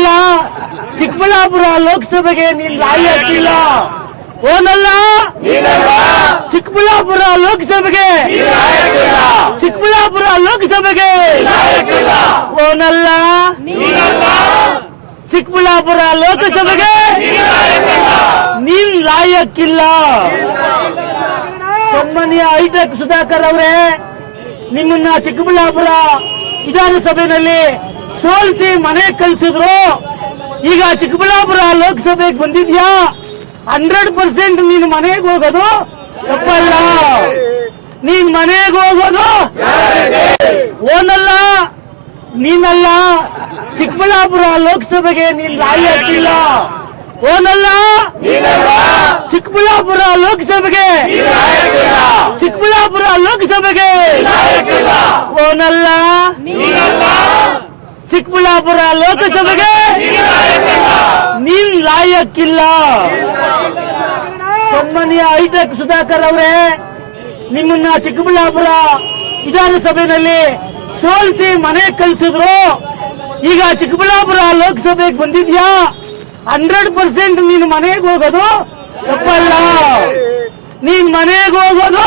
ಓನಲ್ಲ ಚಿಕ್ಕಬಳ್ಳಾಪುರ ಲೋಕಸಭೆಗೆ ನೀನ್ ರಾಯಿ ಹಾಕಿಲ್ಲ. ಓನಲ್ಲ ಚಿಕ್ಕಬಳ್ಳಾಪುರ ಲೋಕಸಭೆಗೆ, ಚಿಕ್ಕಬಳ್ಳಾಪುರ ಲೋಕಸಭೆಗೆ ಓನಲ್ಲ ಚಿಕ್ಕಬಳ್ಳಾಪುರ ಲೋಕಸಭೆಗೆ ನೀನ್ ಲಾಯಕ್ಕಿಲ್ಲ. ಸನ್ಮಾನ್ಯ ಹೈಟೆಕ್ ಸುಧಾಕರ್ ಅವರೇ, ನಿಮ್ಮನ್ನ ಚಿಕ್ಕಬಳ್ಳಾಪುರ ವಿಧಾನಸಭೆಯಲ್ಲಿ ಸೋಲಿಸಿ ಮನೆ ಕಳಿಸಿದ್ರು. ಈಗ ಚಿಕ್ಕಬಳ್ಳಾಪುರ ಲೋಕಸಭೆಗೆ ಬಂದಿದ್ಯಾ, 100% ನೀನು ಮನೆಗೆ ಹೋಗೋದು ತಪ್ಪಲ್ಲ. ನೀನ್ ಮನೆಗೆ ಹೋಗೋದು ಓನಲ್ಲ, ನೀನಲ್ಲ ಚಿಕ್ಕಬಳ್ಳಾಪುರ ಲೋಕಸಭೆಗೆ ನೀನ್ ರಾಯಿ ಹಾಕಿಲ್ಲ. ಓನಲ್ಲ ಚಿಕ್ಕಬಳ್ಳಾಪುರ ಲೋಕಸಭೆಗೆ, ಚಿಕ್ಕಬಳ್ಳಾಪುರ ಲೋಕಸಭೆಗೆ ಓನಲ್ಲ ಚಿಕ್ಕಬಳ್ಳಾಪುರ ಲೋಕಸಭೆಗೆ ನೀನ್ ಲಾಯಕ್ಕಿಲ್ಲ. ಸನ್ಮಾನ್ಯ ಹೈಟೆಕ್ ಸುಧಾಕರ್ ಅವರೇ, ನಿಮ್ಮನ್ನ ಚಿಕ್ಕಬಳ್ಳಾಪುರ ವಿಧಾನಸಭೆಯಲ್ಲಿ ಸೋಲಿಸಿ ಮನೆ ಕಳಿಸಿದ್ರು. ಈಗ ಚಿಕ್ಕಬಳ್ಳಾಪುರ ಲೋಕಸಭೆಗೆ ಬಂದಿದ್ಯಾ, 100% ನೀನು ಮನೆಗೆ ಹೋಗೋದು ತಪ್ಪಲ್ಲ. ನೀನ್ ಮನೆಗೆ ಹೋಗೋದು